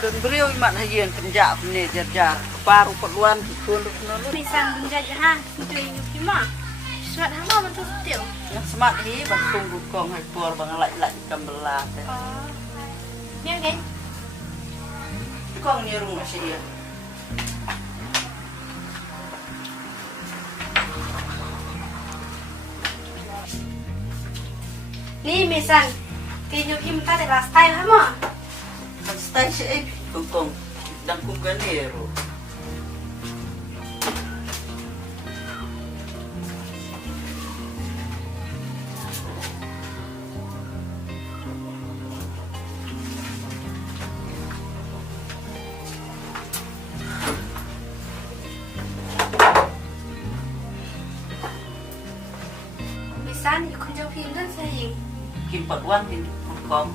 dan beliau iman hajian kerja punya jar paru perluan kikun nulu Misang jajahan itu yuki mah. Suat hama betul betul. yang semat hi bantung dukong hai por bang lai kambelah Oh. Ni kan? kong ni rumah saya Ni misang ti yuki mta de last time hama. stay saya dukong dan kugan ni ro Misang ikun jauh pindah sayang. kim perluan kim dukong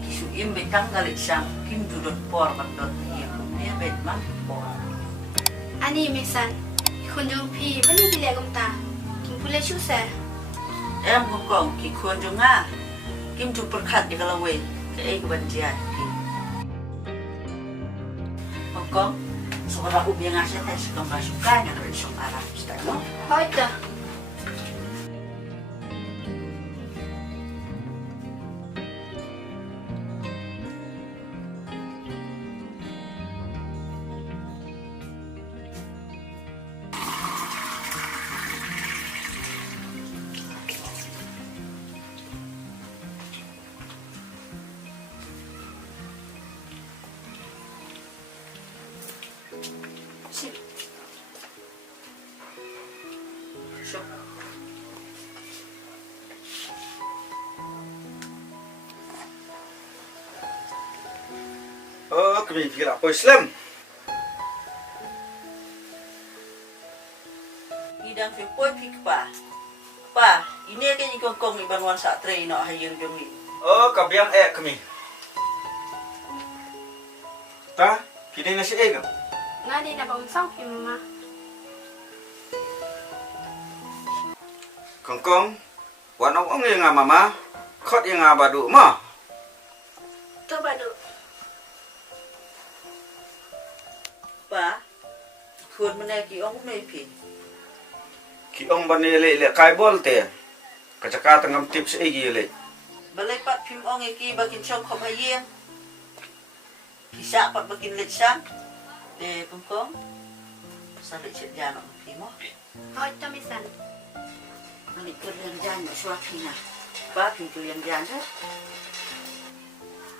kisu im betang kali sang kim dudut por bandot hi dia bet man por Ani misang ikun jauh pi bani bila gumta. Kim pula susah. em dukong kikun junga kim tu perkat di kalau we ke kebanjian kim dukong seorang ubi ngasih tes kembasukannya dari seorang istana Hoi dah. Sip. Oh, kami fikir apa Islam? Idang fi poi pik pa ini kan ikon kong iban wan sa tre no hayeng jongi Oh, kabiang kami. Ta, kini nasi kan? Ngadi na bang sang pi mama. Kongkong, wanong ong yang mama, kot yang badu mah. Tu badu. pa kun mene ki ong me pi Ki ong banele le kai bol te. Kacakata ngam tips le. balai pat pim ong ki bakin chong khom hayeng kisa pat bakin let sang de kong sa le chet jan ong pi mo Hoi tu misang. ani kerjaan jan suat hina pa pim tu yang jan dah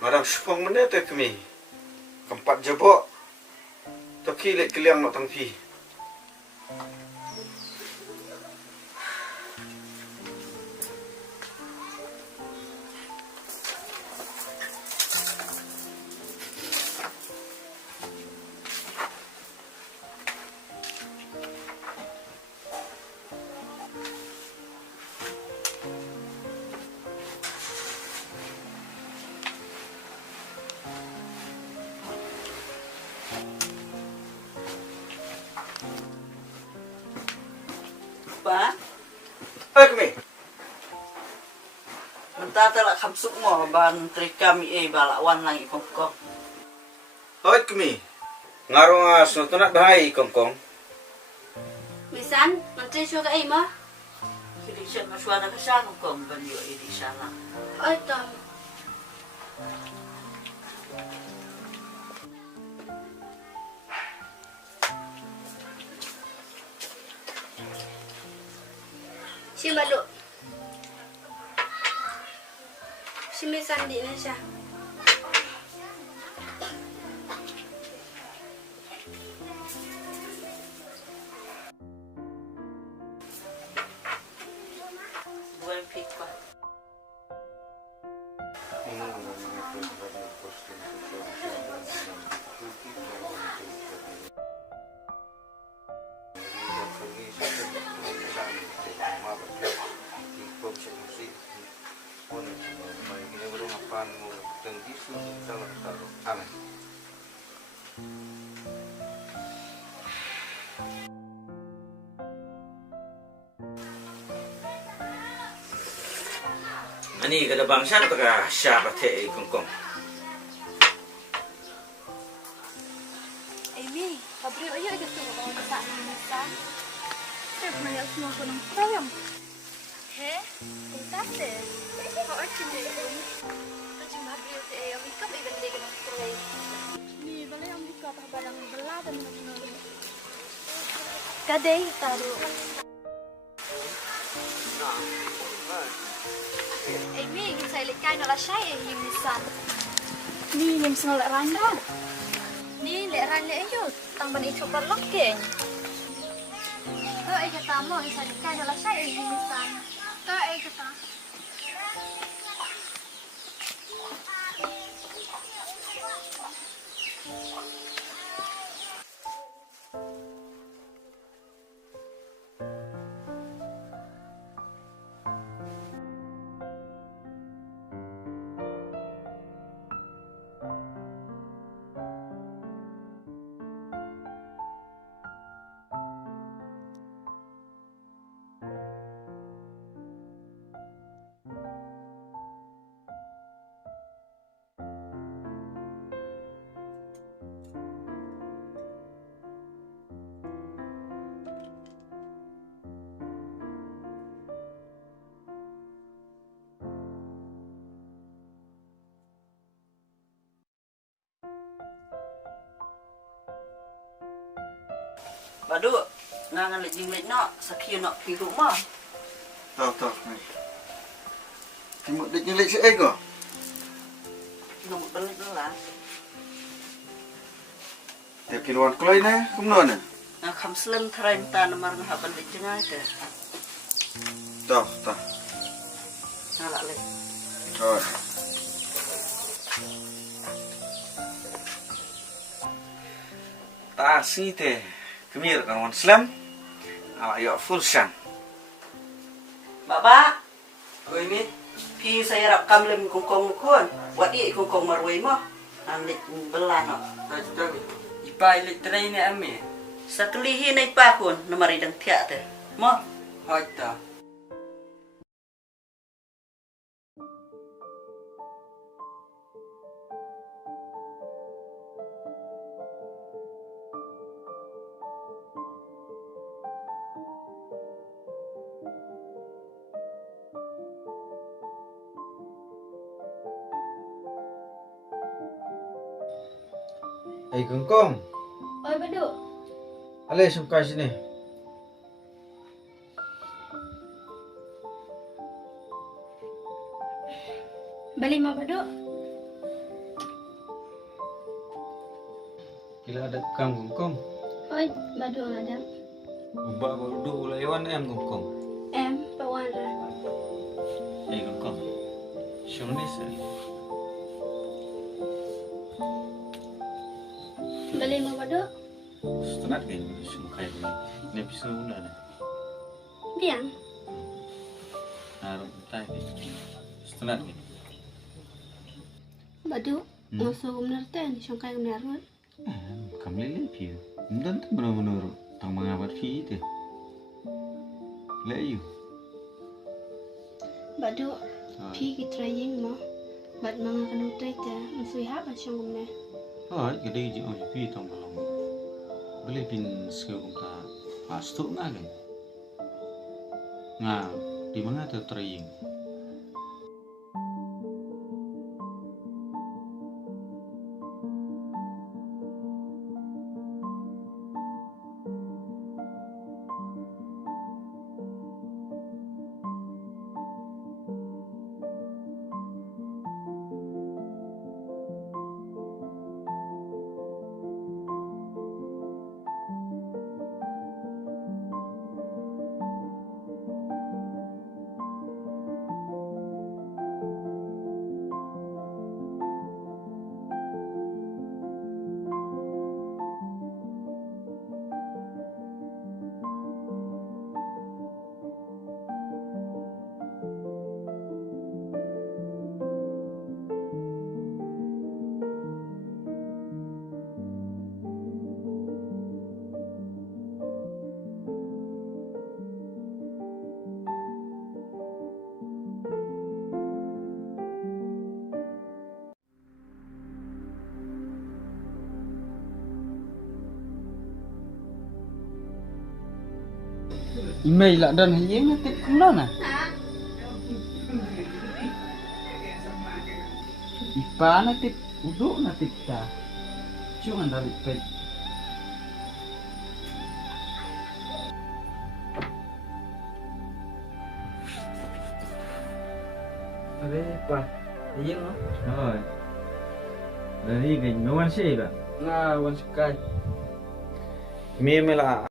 Madam supong mana te kami. Keempat jebok. Toki le keliang nak tangpi. pa Kami. mentata la khamsuk mo ban trikami balawan lang ikong kong Hoi kami. Ngarong sutunat bahai kongkong. Misang, menteri syurga mah. kiri siya maswada ka sa kong ban yo di sana Hoi tu. Si badu. Si misang di Indonesia. buan pik pa Ani kada bangsa ka siapa te kongkong. Pabrio ayo gitu kalau bisa mesan. Saya punya semua kunung koyong. He, pintar deh. Kau aja deh. Tujuh pabrio teh yang ikut iban deh kena terlay. Ni boleh yang buka barang belah dan menurut. Kadai taruh. Amy, saya lihat kain olah saya yang misan. Ni yang sengal randa. Ni lek randa ayo, tang bani coba lokeng. Ay kata mo, saya lihat kain olah saya yang misan. Ay kata. Badu, ngangan lek jinglet no, sakio no pi rumah. Tahu. Timut dik nyelek si ego. Ngamuk belit lah. Tiap kiloan kelai ne, kumno ne. Nah, kam selem terain ta namar ngahaban lek jengai ke. Tahu. Ngalak lek. Oh. Tasi teh. Kemir kan wan Islam. Awak yo full shan. Baba, ko ini pi saya rap kam lem kongkong kun. Wadi kongkong marwai mo. Ang lek belah no. Tahu. Ipa ilik terai ni ame. Saklihi na ipakon na maridang tiyak te. Mo, Hota. Kengkong. Oi Badu, Ale sungkai sini. balik mau Badu. Gila ada kengkong. Oi Badu ada. Ubah baru dua lewan em kengkong. Pawan. Kengkong. Syonis. Balik mau Badu. Setengah kan sungkai ni. Ni pisau udah ada. Biang. Harus tak. Setengah kan. Badu, masuk benar teh ni sangkai benar kan. Kamu lele piu. Dan tu benar-benar tang mengabat pi itu. Leyu. Badu, pi kita yang mau. Bad mga kanutay teh, masui haba siyang gumna. Oh, gede je oh pi tang belum. Beli pin sekarang ta. Pastu ngagen. Nga, di mana tu trying? Email lah dan hiyeng natip kulo na. Ipa natip uduk natip ta. Cuma dari pet. Ada apa? Hiyeng no? Rồi. Dari ganyan naman siya ba? Nga, once kay. Mi mela